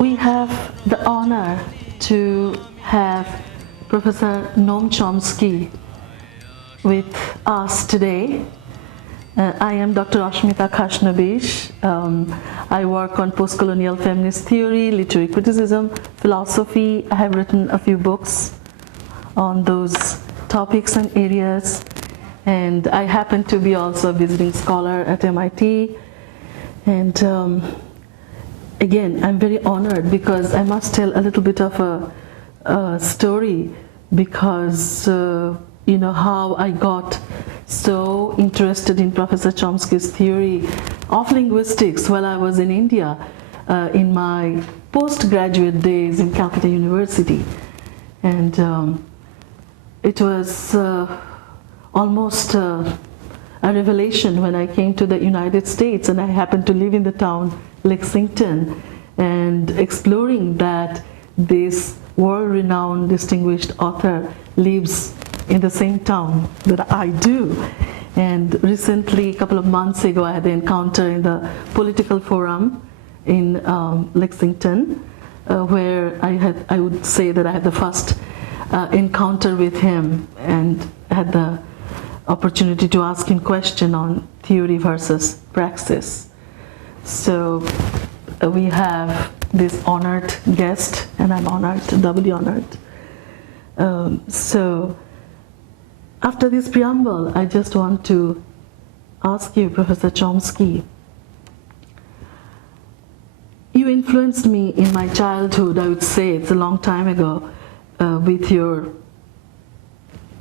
We have the honor to have Professor Noam Chomsky with us today. I am Dr. Ashmita Khasnabish. I work on post-colonial feminist theory, literary criticism, philosophy. I have written a few books on those topics and areas. And I happen to be also a visiting scholar at MIT. And again, I'm very honored because I must tell a little bit of a story because you know how I got so interested in Professor Chomsky's theory of linguistics while I was in India in my postgraduate days in Calcutta University. And it was almost a revelation when I came to the United States, and I happened to live in the town Lexington, and exploring that this world-renowned distinguished author lives in the same town that I do. And recently, a couple of months ago, I had an encounter in the political forum in Lexington, where I would say that I had the first encounter with him and had the opportunity to ask him question on theory versus praxis. So we have this honored guest, and I'm honored, doubly honored. So after this preamble, I just want to ask you, Professor Chomsky, you influenced me in my childhood, I would say, it's a long time ago, with your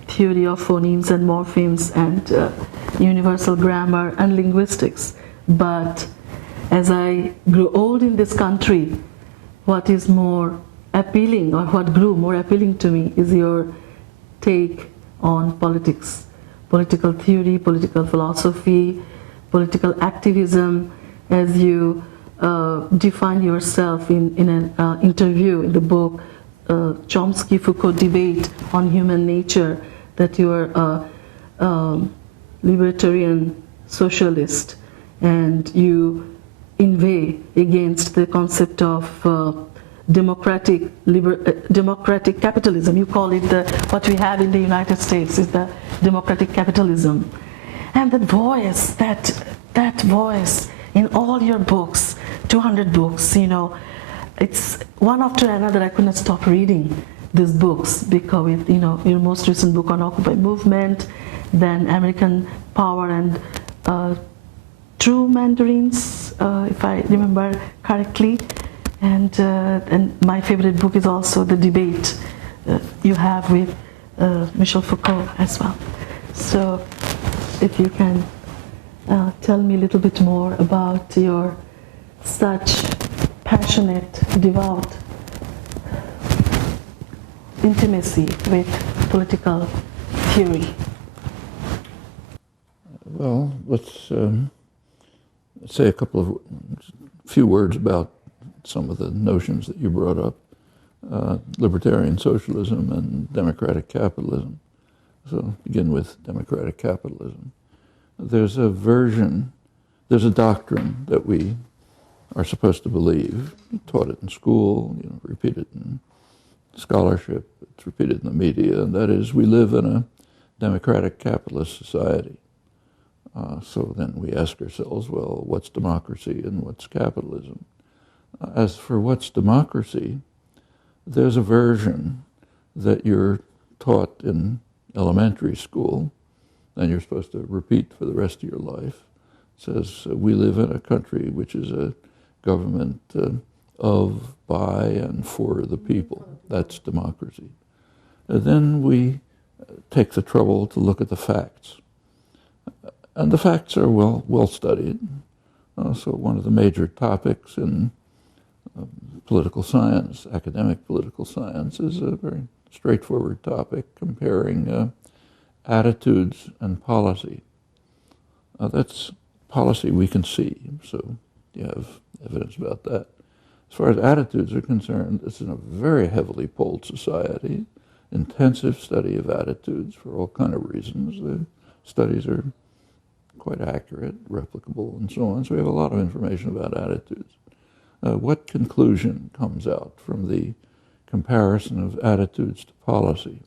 theory of phonemes and morphemes and universal grammar and linguistics. But as I grew old in this country, what is more appealing, or what grew more appealing to me, is your take on politics, political theory, political philosophy, political activism, as you define yourself in an interview in the book Chomsky-Foucault Debate on Human Nature, that you are a libertarian socialist, and you inveigh against the concept of democratic capitalism. You call it what we have in the United States is the democratic capitalism. And that voice in all your books, 200 books, you know, it's one after another. I could not stop reading these books, because with, you know, your most recent book on Occupy movement, then American Power and True Mandarins, if I remember correctly, and my favorite book is also the debate you have with Michel Foucault as well. So if you can tell me a little bit more about your such passionate, devout intimacy with political theory. Well, let's say a few words about some of the notions that you brought up, libertarian socialism and democratic capitalism. So begin with democratic capitalism. There's a doctrine that we are supposed to believe, taught it in school, you know, repeated in scholarship, it's repeated in the media, and that is we live in a democratic capitalist society. So then we ask ourselves, well, what's democracy and what's capitalism? As for what's democracy, there's a version that you're taught in elementary school, and you're supposed to repeat for the rest of your life. It says, we live in a country which is a government of, by, and for the people. That's democracy. And then we take the trouble to look at the facts. And the facts are well studied. So one of the major topics in political science, academic political science, is a very straightforward topic, comparing attitudes and policy. That's policy we can see, so you have evidence about that. As far as attitudes are concerned, it's in a very heavily polled society, intensive study of attitudes for all kind of reasons. The studies are quite accurate, replicable, and so on. So we have a lot of information about attitudes. What conclusion comes out from the comparison of attitudes to policy?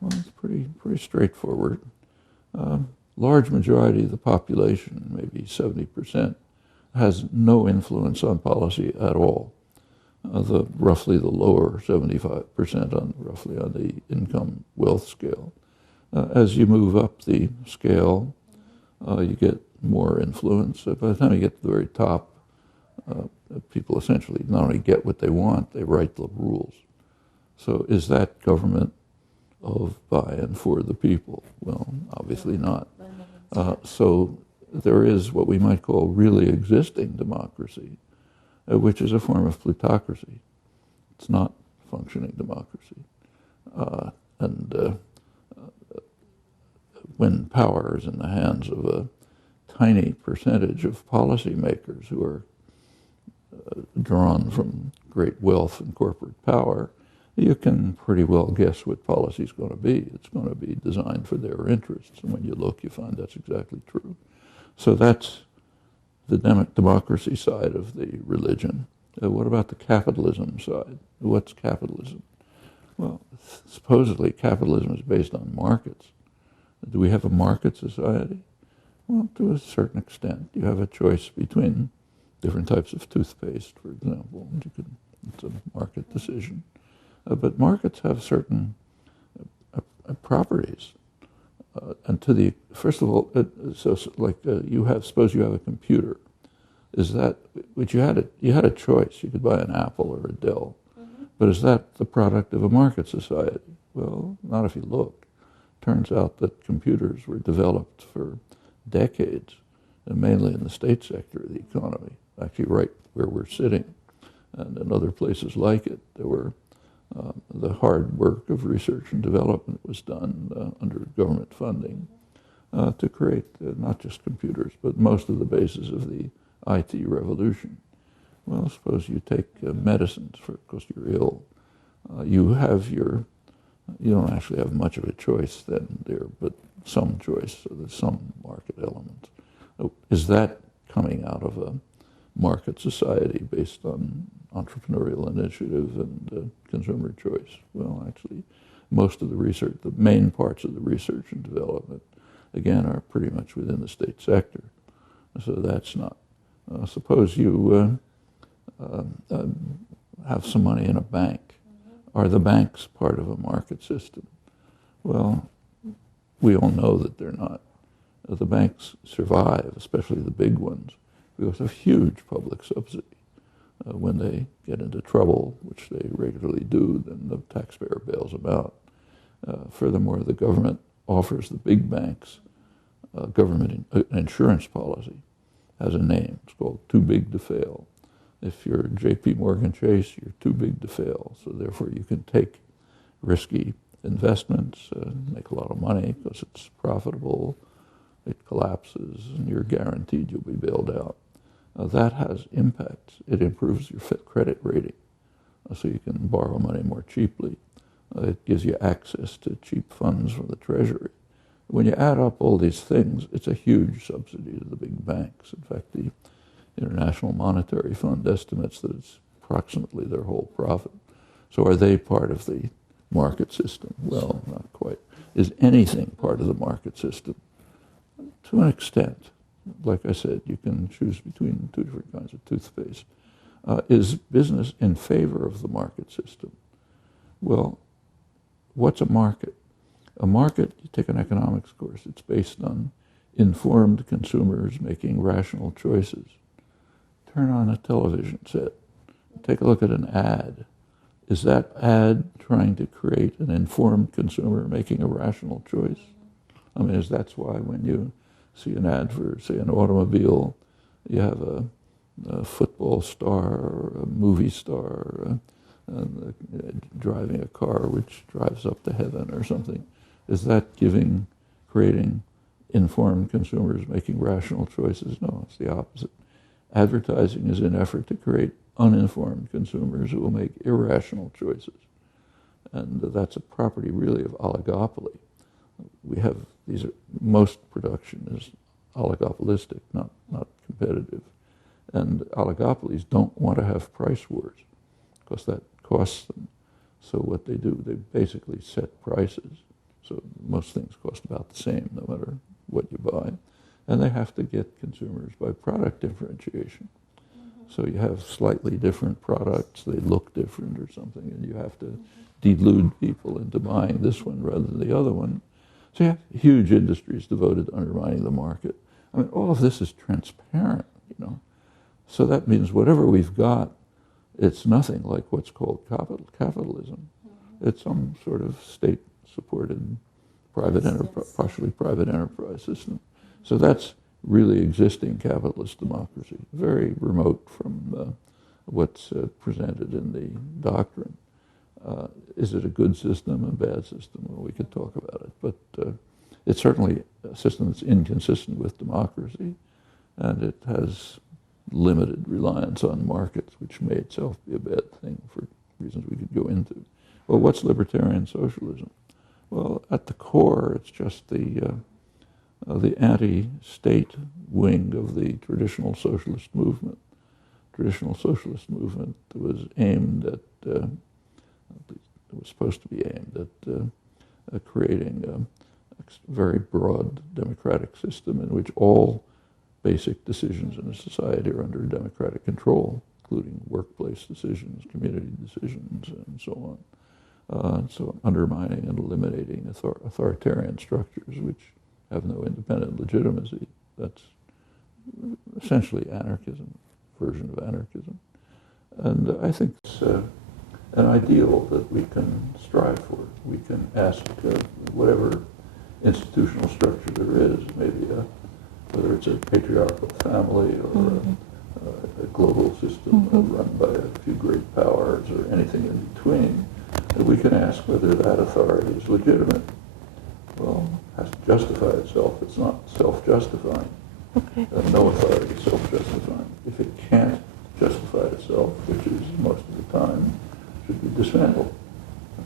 Well, it's pretty straightforward. Large majority of the population, maybe 70%, has no influence on policy at all. Roughly the lower 75% roughly on the income wealth scale. As you move up the scale, you get more influence. By the time you get to the very top, people essentially not only get what they want, they write the rules. So is that government of, by, and for the people? Well, obviously not. So there is what we might call really existing democracy, which is a form of plutocracy. It's not functioning democracy. When power is in the hands of a tiny percentage of policymakers who are drawn from great wealth and corporate power, you can pretty well guess what policy is going to be. It's going to be designed for their interests. And when you look, you find that's exactly true. So that's the democracy side of the religion. What about the capitalism side? What's capitalism? Well, supposedly capitalism is based on markets. Do we have a market society? Well, to a certain extent. You have a choice between different types of toothpaste, for example. It's a market decision. But markets have certain properties. And first of all, suppose you have a computer. Is that, which you had a choice. You could buy an Apple or a Dell. Mm-hmm. But is that the product of a market society? Well, not if you look. Turns out that computers were developed for decades, and mainly in the state sector of the economy, actually right where we're sitting, and in other places like it. There were the hard work of research and development was done under government funding to create not just computers, but most of the basis of the IT revolution. Well, suppose you take medicines because you're ill. You don't actually have much of a choice then there, but some choice, so there's some market element. Is that coming out of a market society based on entrepreneurial initiative and consumer choice? Well, actually, most of the research, the main parts of the research and development, again, are pretty much within the state sector. So that's not. Suppose you have some money in a bank. Are the banks part of a market system? Well, we all know that they're not. The banks survive, especially the big ones, because of huge public subsidy. When they get into trouble, which they regularly do, then the taxpayer bails them out. Furthermore, the government offers the big banks government insurance policy. Has a name. It's called too big to fail. If you're J.P. Morgan Chase, you're too big to fail. So therefore, you can take risky investments, make a lot of money because it's profitable. It collapses, and you're guaranteed you'll be bailed out. That has impacts. It improves your credit rating, so you can borrow money more cheaply. It gives you access to cheap funds from the Treasury. When you add up all these things, it's a huge subsidy to the big banks. In fact, the International Monetary Fund estimates that it's approximately their whole profit. So are they part of the market system? Well, not quite. Is anything part of the market system? To an extent. Like I said, you can choose between two different kinds of toothpaste. Is business in favor of the market system? Well, what's a market? A market, you take an economics course, it's based on informed consumers making rational choices. Turn on a television set. Take a look at an ad. Is that ad trying to create an informed consumer making a rational choice? I mean, that's why when you see an ad for, say, an automobile, you have a football star or a movie star driving a car which drives up to heaven or something. Is that creating informed consumers making rational choices? No, it's the opposite. Advertising is an effort to create uninformed consumers who will make irrational choices. And that's a property really of oligopoly. Most production is oligopolistic, not competitive. And oligopolies don't want to have price wars because that costs them. So what they do, they basically set prices. So most things cost about the same no matter what you buy. And they have to get consumers by product differentiation. So you have slightly different products, they look different or something, and you have to delude people into buying this one rather than the other one. So you have huge industries devoted to undermining the market. I mean, all of this is transparent, you know. So that means whatever we've got, it's nothing like what's called capitalism. It's some sort of state-supported private partially private enterprise system. So that's really existing capitalist democracy, very remote from what's presented in the doctrine. Is it a good system, a bad system? Well, we could talk about it, but it's certainly a system that's inconsistent with democracy, and it has limited reliance on markets, which may itself be a bad thing for reasons we could go into. Well, what's libertarian socialism? Well, at the core, it's just the anti-state wing of the traditional socialist movement. Traditional socialist movement was aimed at, it was supposed to be aimed at creating a very broad democratic system in which all basic decisions in a society are under democratic control, including workplace decisions, community decisions, and so on. So undermining and eliminating authoritarian structures which have no independent legitimacy. That's essentially anarchism, version of anarchism. And I think it's an ideal that we can strive for. We can ask whatever institutional structure there is, maybe whether it's a patriarchal family or a global system run by a few great powers or anything in between, that we can ask whether that authority is legitimate. Well, it has to justify itself. It's not self-justifying. Okay. No authority is self-justifying. If it can't justify itself, which is most of the time, it should be dismantled.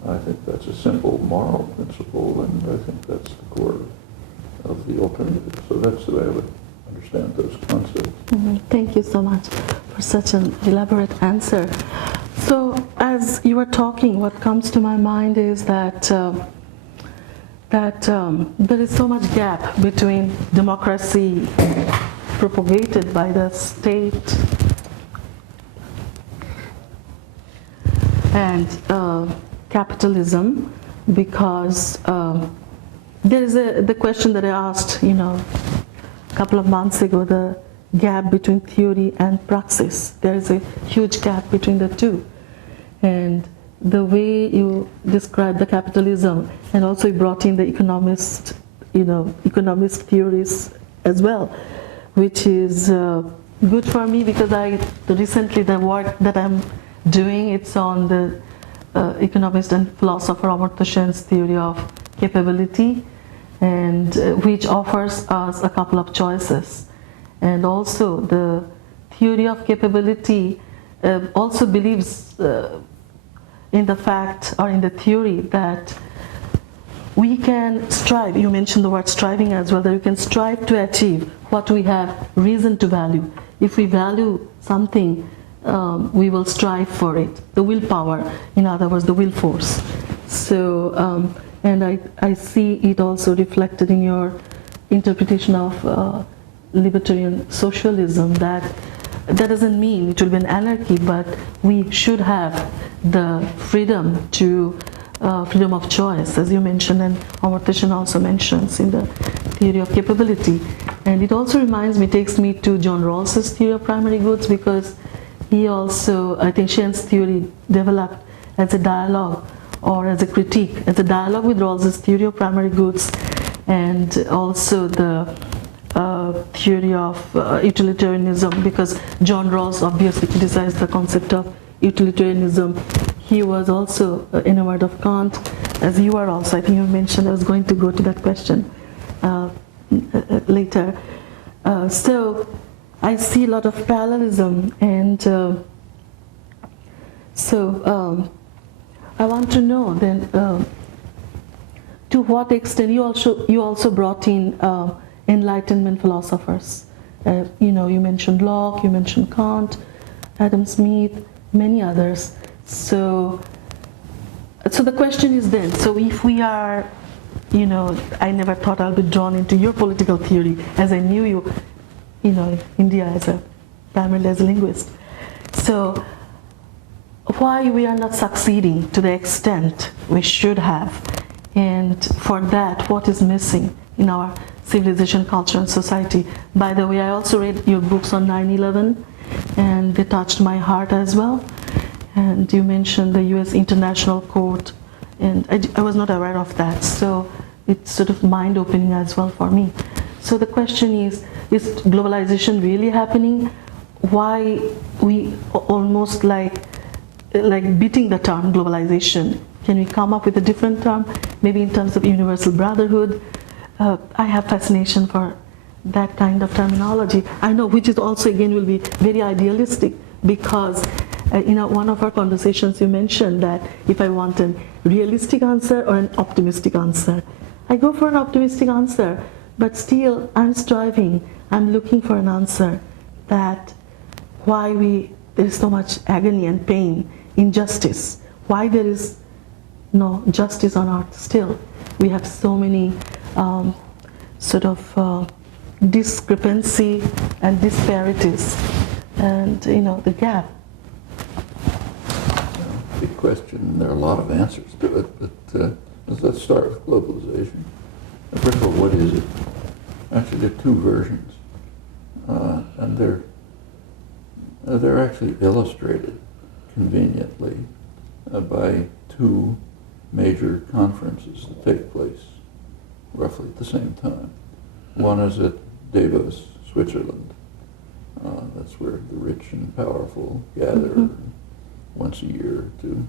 I think that's a simple moral principle, and I think that's the core of the alternative. So that's the way I would understand those concepts. Thank you so much for such an elaborate answer. So as you were talking, what comes to my mind is that there is so much gap between democracy propagated by the state and capitalism, because there is the question that I asked, a couple of months ago, the gap between theory and praxis. There is a huge gap between the two. And the way you described the capitalism, and also you brought in the economist theories as well, which is good for me because recently the work that I'm doing, it's on the economist and philosopher Amartya Sen's theory of capability, and which offers us a couple of choices. And also the theory of capability also believes in the fact, or in the theory, that we can strive, you mentioned the word striving as well, that we can strive to achieve what we have reason to value. If we value something, we will strive for it. The willpower, in other words, the will force. So, and I see it also reflected in your interpretation of libertarian socialism, that doesn't mean it will be an anarchy, but we should have the freedom to freedom of choice, as you mentioned, and Amartya Sen also mentions in the theory of capability. And it also reminds me, takes me to John Rawls's theory of primary goods, because he also, I think Sen's theory developed as a dialogue or as a critique, as a dialogue with Rawls's theory of primary goods, and also the theory of utilitarianism, because John Rawls obviously criticized the concept of utilitarianism. He was also enamored of Kant, as you are also. I think you mentioned, I was going to go to that question later. So I see a lot of parallelism, and so I want to know then, to what extent you also brought in Enlightenment philosophers You mentioned Locke, you mentioned Kant, Adam Smith, many others. So the question is then, so if we are, I never thought I'll be drawn into your political theory as I knew you, India primarily as a linguist. So why we are not succeeding to the extent we should have, and for that, what is missing in our civilization, culture, and society? By the way, I also read your books on 9/11, and they touched my heart as well. And you mentioned the U.S. International Court, and I was not aware of that, so it's sort of mind-opening as well for me. So the question is globalization really happening? Why we almost like beating the term globalization? Can we come up with a different term, maybe in terms of universal brotherhood? I have fascination for that kind of terminology. I know, which is also again will be very idealistic, because one of our conversations you mentioned that if I want a realistic answer or an optimistic answer, I go for an optimistic answer, but still I'm striving, I'm looking for an answer that why there is so much agony and pain, injustice, why there is no justice on earth still. We have so many discrepancy and disparities, and the gap. Big question. There are a lot of answers to it, but let's start with globalization. First of all, what is it? Actually, there are two versions, and they're actually illustrated conveniently by two major conferences that take place roughly at the same time. One is at Davos, Switzerland. That's where the rich and powerful gather once a year to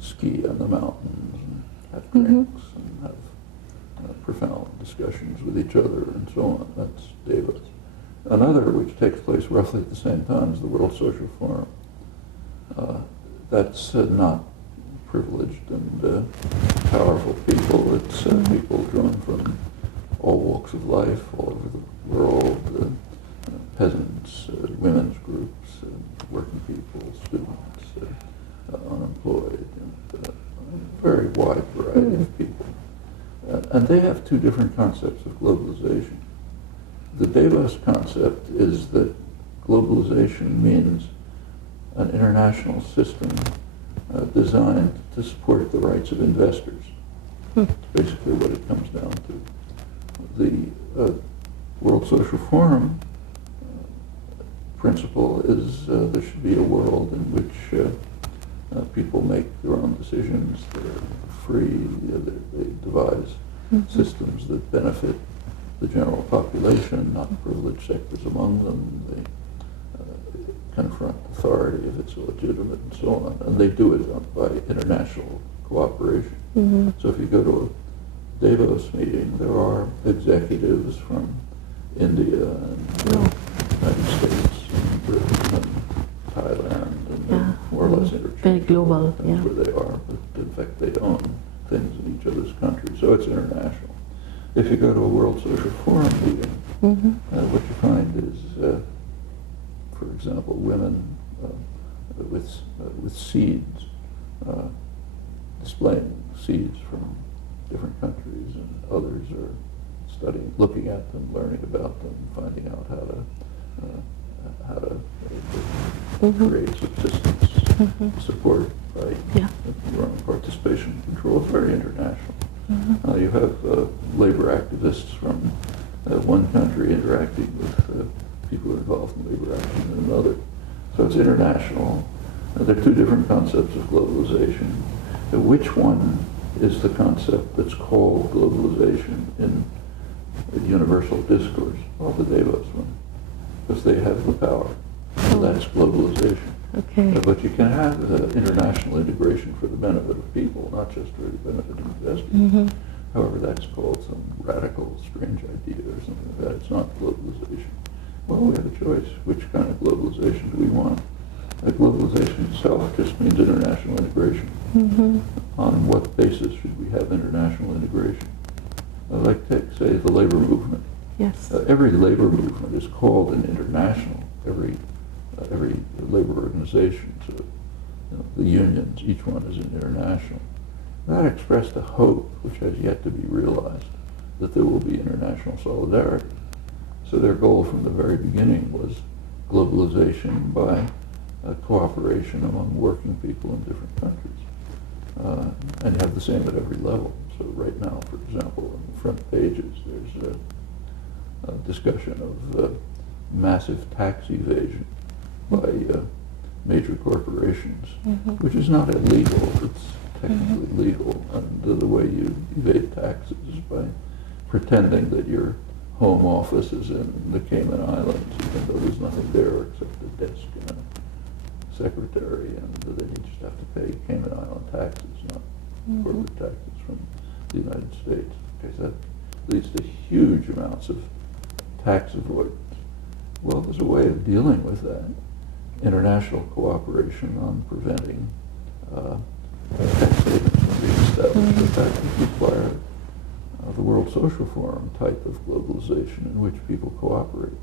ski on the mountains and have drinks and have profound discussions with each other and so on. That's Davos. Another, which takes place roughly at the same time, is the World Social Forum. That's not privileged and powerful people. It's people drawn from all walks of life, all over the world, peasants, women's groups, working people, students, unemployed, and a very wide variety of people. And they have two different concepts of globalization. The Davos concept is that globalization means an international system designed to support the rights of investors. It's basically what it comes down to. The World Social Forum principle is there should be a world in which people make their own decisions, they're free, they devise systems that benefit the general population, not privileged sectors among them. They confront authority if it's illegitimate and so on. And they do it by international cooperation. So if you go to a Davos meeting, there are executives from India and the United States and Britain and Thailand, and they're more or less interchangeable. Very global, That's where they are, but in fact they own things in each other's countries, so it's international. If you go to a World Social Forum meeting, what you find is, for example, women with seeds, displaying seeds from different countries, and others are studying, looking at them, learning about them, finding out how to create subsistence support by your own participation and control. It's very international. You have labor activists from one country interacting with people who are involved in labor action in another. So it's international. There are two different concepts of globalization. Which one is the concept that's called globalization in universal discourse? Well, the Davos one, because they have the power. And that's globalization. But you can have international integration for the benefit of people, not just for the benefit of investors. However, that's called some radical, strange idea or something like that. It's not globalization. Well, we have a choice. Which kind of globalization do we want? Globalization itself just means international integration. On what basis should we have international integration? Like, take, say, the labor movement. Yes. Every labor movement is called an international. Every labor organization, so, the unions, each one is an international. That expressed a hope, which has yet to be realized, that there will be international solidarity. So their goal from the very beginning was globalization by cooperation among working people in different countries, and have the same at every level. So right now, for example, on the front pages, there's a discussion of massive tax evasion by major corporations, which is not illegal, it's technically legal. And the way you evade taxes is by pretending that your home office is in the Cayman Islands, even though there's nothing there except a desk and a secretary, and then you just have to pay Cayman Island taxes, not corporate taxes from the United States. Okay, so that leads to huge amounts of tax avoidance. Well, there's a way of dealing with that. International cooperation on preventing tax havens from being established. In fact, it requires the World Social Forum type of globalization in which people cooperate,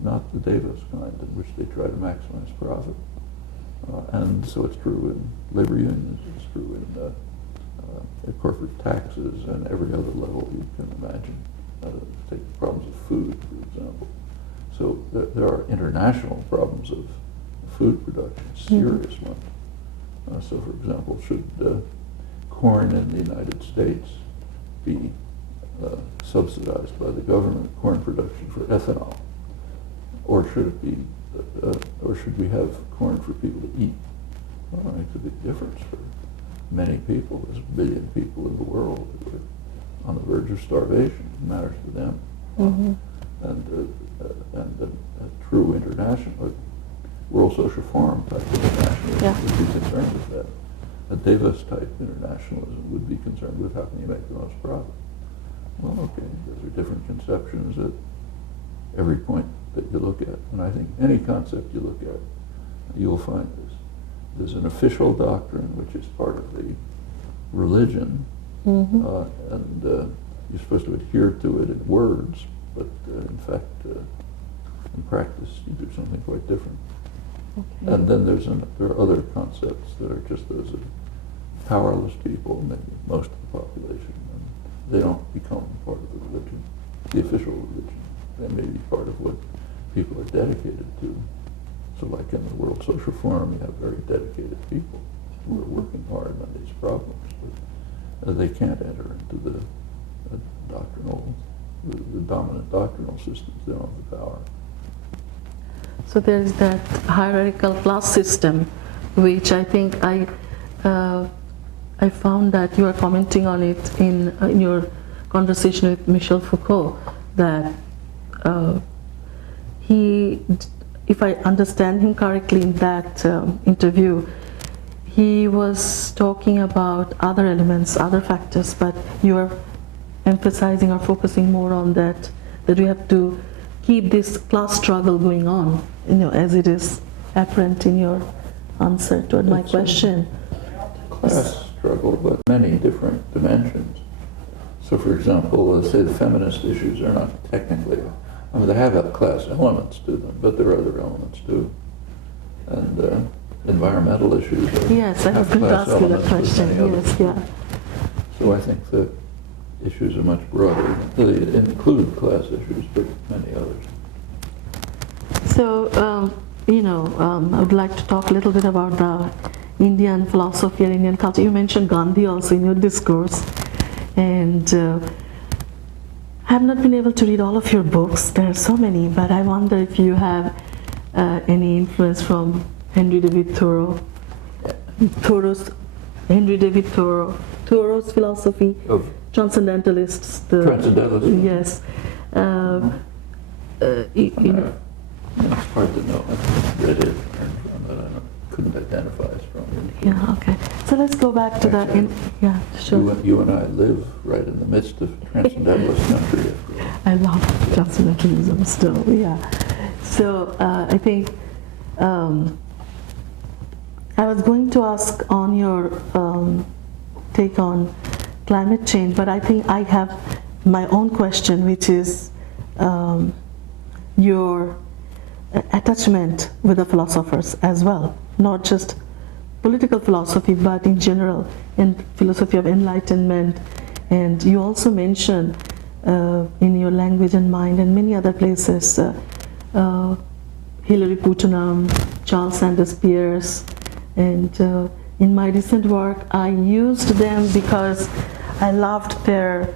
not the Davos kind in which they try to maximize profit. And so it's true in labor unions, it's true in corporate taxes and every other level you can imagine. Take the problems of food, for example. So there are international problems of food production, serious ones. So, for example, should corn in the United States be subsidized by the government, corn production for ethanol, or should it be, or should we have corn for people to eat? Well, it makes a big difference for many people. There's 1 billion people in the world who are on the verge of starvation. It matters to them. And a true international, World Social Forum type internationalism would be concerned with that. A Davos type internationalism would be concerned with how can you make the most profit. Well, okay, those are different conceptions at every point that you look at. And I think any concept you look at, you'll find this. There's an official doctrine which is part of the religion, and you're supposed to adhere to it in words, but in fact, in practice, you do something quite different. Okay. And then there are other concepts that are just those of powerless people, maybe most of the population, and they don't become part of the religion, the official religion. They may be part of what people are dedicated to. So like in the World Social Forum, you have very dedicated people who are working hard on these problems, but they can't enter into the dominant doctrinal systems. They don't have the power. So there is that hierarchical class system, which I think I found that you are commenting on it in your conversation with Michel Foucault, that he, if I understand him correctly in that interview, he was talking about other elements, other factors, but you are emphasizing or focusing more on that we have to keep this class struggle going on, as it is apparent in your answer toward my question. Class struggle, but many different dimensions. So, for example, let's say the feminist issues are not technically, they have class elements to them, but there are other elements too. And environmental issues are yes, I was going to ask you that question. Yes, yeah. So I think that issues are much broader. They include class issues, but many others. So, I would like to talk a little bit about the Indian philosophy and Indian culture. You mentioned Gandhi also in your discourse, and I have not been able to read all of your books. There are so many, but I wonder if you have any influence from Henry David Thoreau's philosophy. Of transcendentalists. Transcendentalists. Yes. It's hard to know. I've read it, but I couldn't identify as from it. Yeah, okay. So let's go back to that. Yeah, sure. You and I live right in the midst of transcendentalist country. I love transcendentalism still, yeah. So I think I was going to ask on your take on climate change, but I think I have my own question, which is your attachment with the philosophers as well, not just political philosophy, but in general, in philosophy of enlightenment. And you also mention in your Language and Mind and many other places, Hilary Putnam, Charles Sanders Peirce, and in my recent work I used them because I loved their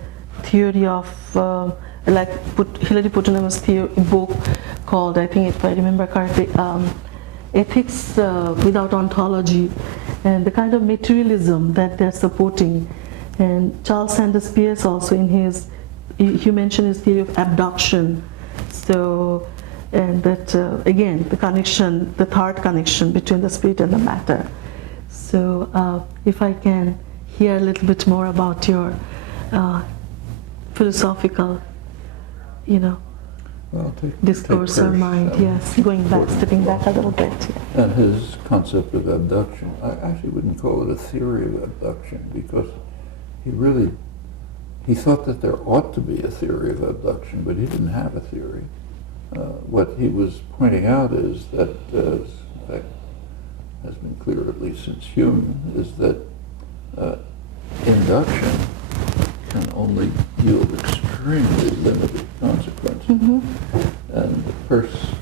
theory of Hilary Putnam's book called, I think if I remember correctly, Ethics Without Ontology, and the kind of materialism that they're supporting. And Charles Sanders Peirce also, in his, he mentioned his theory of abduction. So, and that again, the connection, the third connection between the spirit and the matter. So if I can hear a little bit more about your philosophical, discourse or mind, yes, going back, stepping back a little bit. Yeah. And his concept of abduction, I actually wouldn't call it a theory of abduction, because he thought that there ought to be a theory of abduction, but he didn't have a theory. What he was pointing out is that, in fact, has been clear at least since Hume, is that induction can only yield extremely limited consequences. Mm-hmm. And Peirce,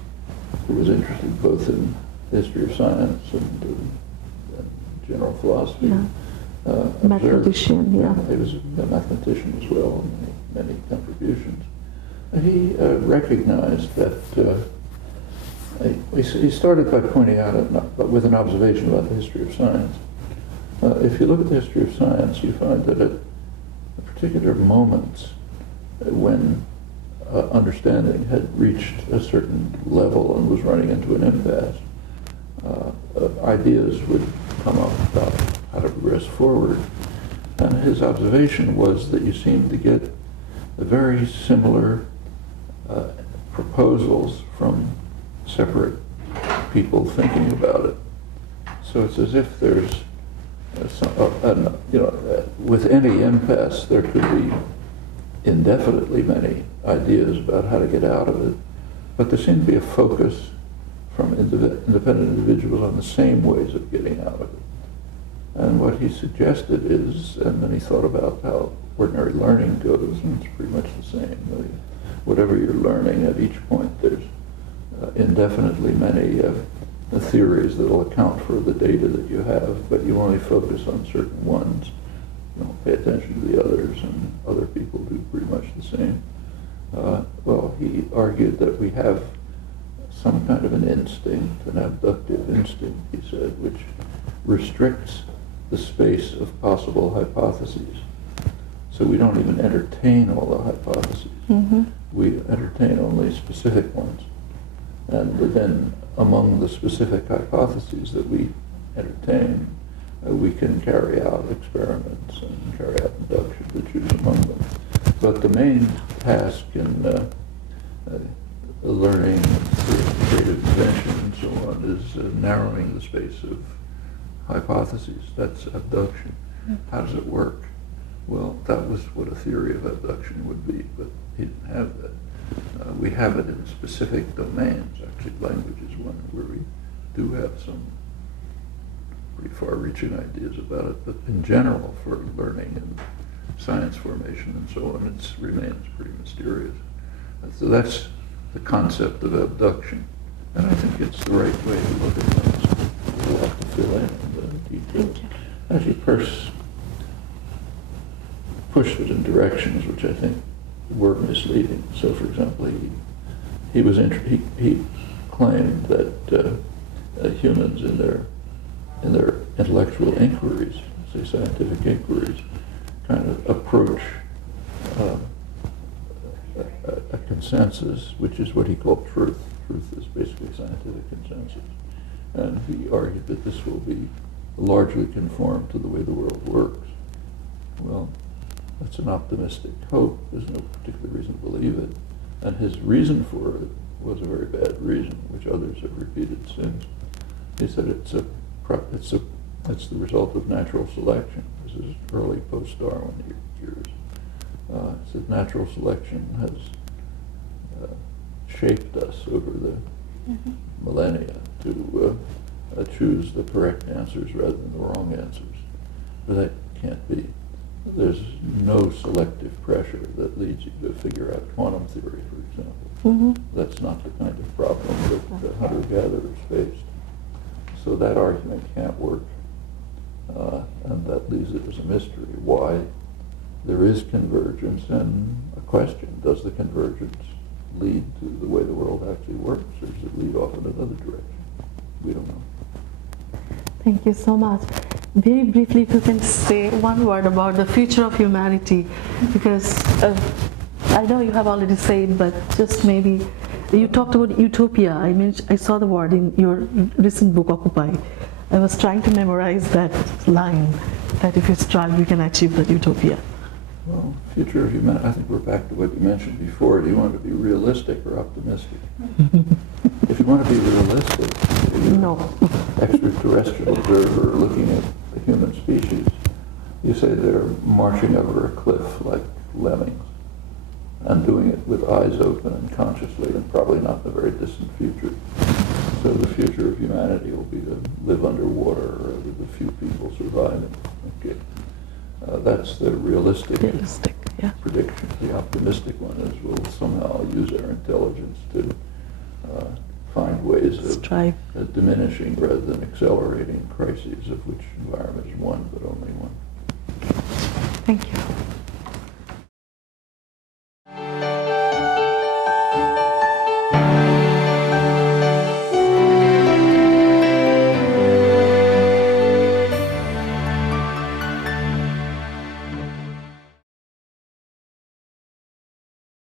who was interested both in history of science and general philosophy, mathematician, he was a mathematician as well, and many contributions. And he recognized that he started by pointing out, with an observation about the history of science. If you look at the history of science, you find that at particular moments when understanding had reached a certain level and was running into an impasse, ideas would come up about how to progress forward. And his observation was that you seemed to get very similar proposals from separate people thinking about it. So it's as if there's with any impasse, there could be indefinitely many ideas about how to get out of it, but there seemed to be a focus from independent individuals on the same ways of getting out of it. And what he suggested is, and then he thought about how ordinary learning goes, and it's pretty much the same. Whatever you're learning at each point, there's indefinitely many theories that will account for the data that you have, but you only focus on certain ones. You don't pay attention to the others, and other people do pretty much the same. Well, he argued that we have some kind of an instinct, an abductive instinct, he said, which restricts the space of possible hypotheses. So we don't even entertain all the hypotheses. Mm-hmm. We entertain only specific ones. And then among the specific hypotheses that we entertain, we can carry out experiments and carry out induction to choose among them. But the main task in learning, creative invention and so on is narrowing the space of hypotheses. That's abduction. How does it work? Well, that was what a theory of abduction would be, but he didn't have that. We have it in specific domains. Actually, language is one where we do have some pretty far-reaching ideas about it, but in general, for learning and science formation and so on, it remains pretty mysterious. And so that's the concept of abduction, and I think it's the right way to look at things. We'll have to fill in the details. Actually, Peirce pushed it in directions which I think were misleading. So, for example, he claimed that humans in their intellectual inquiries, say scientific inquiries, kind of approach a consensus, which is what he called truth. Truth is basically scientific consensus. And he argued that this will be largely conform to the way the world works. Well, that's an optimistic hope. There's no particular reason to believe it. And his reason for it was a very bad reason, which others have repeated since. He said it's the result of natural selection. This is early post-Darwin years. He said natural selection has shaped us over the millennia to choose the correct answers rather than the wrong answers. But that can't be. There's no selective pressure that leads you to figure out quantum theory, for example. That's not the kind of problem that the hunter-gatherers faced. So that argument can't work. And that leaves it as a mystery why there is convergence, and a question: does the convergence lead to the way the world actually works, or does it lead off in another direction? We don't know. Thank you so much. Very briefly, if you can say one word about the future of humanity, because I know you have already said, but just maybe you talked about utopia. I saw the word in your recent book, Occupy. I was trying to memorize that line, that if you strive, you can achieve that utopia. Well, future of humanity, I think we're back to what you mentioned before. Do you want to be realistic or optimistic? If you want to be realistic, No. extraterrestrial observer looking at the human species, you say they're marching over a cliff like lemmings, and doing it with eyes open and consciously, and probably not in a very distant future. So the future of humanity will be to live underwater, or with a few people surviving. Okay. That's the realistic Yeah. prediction. The optimistic one is we'll somehow use our intelligence to find ways of diminishing rather than accelerating crises, of which environment is one, but only one. Thank you.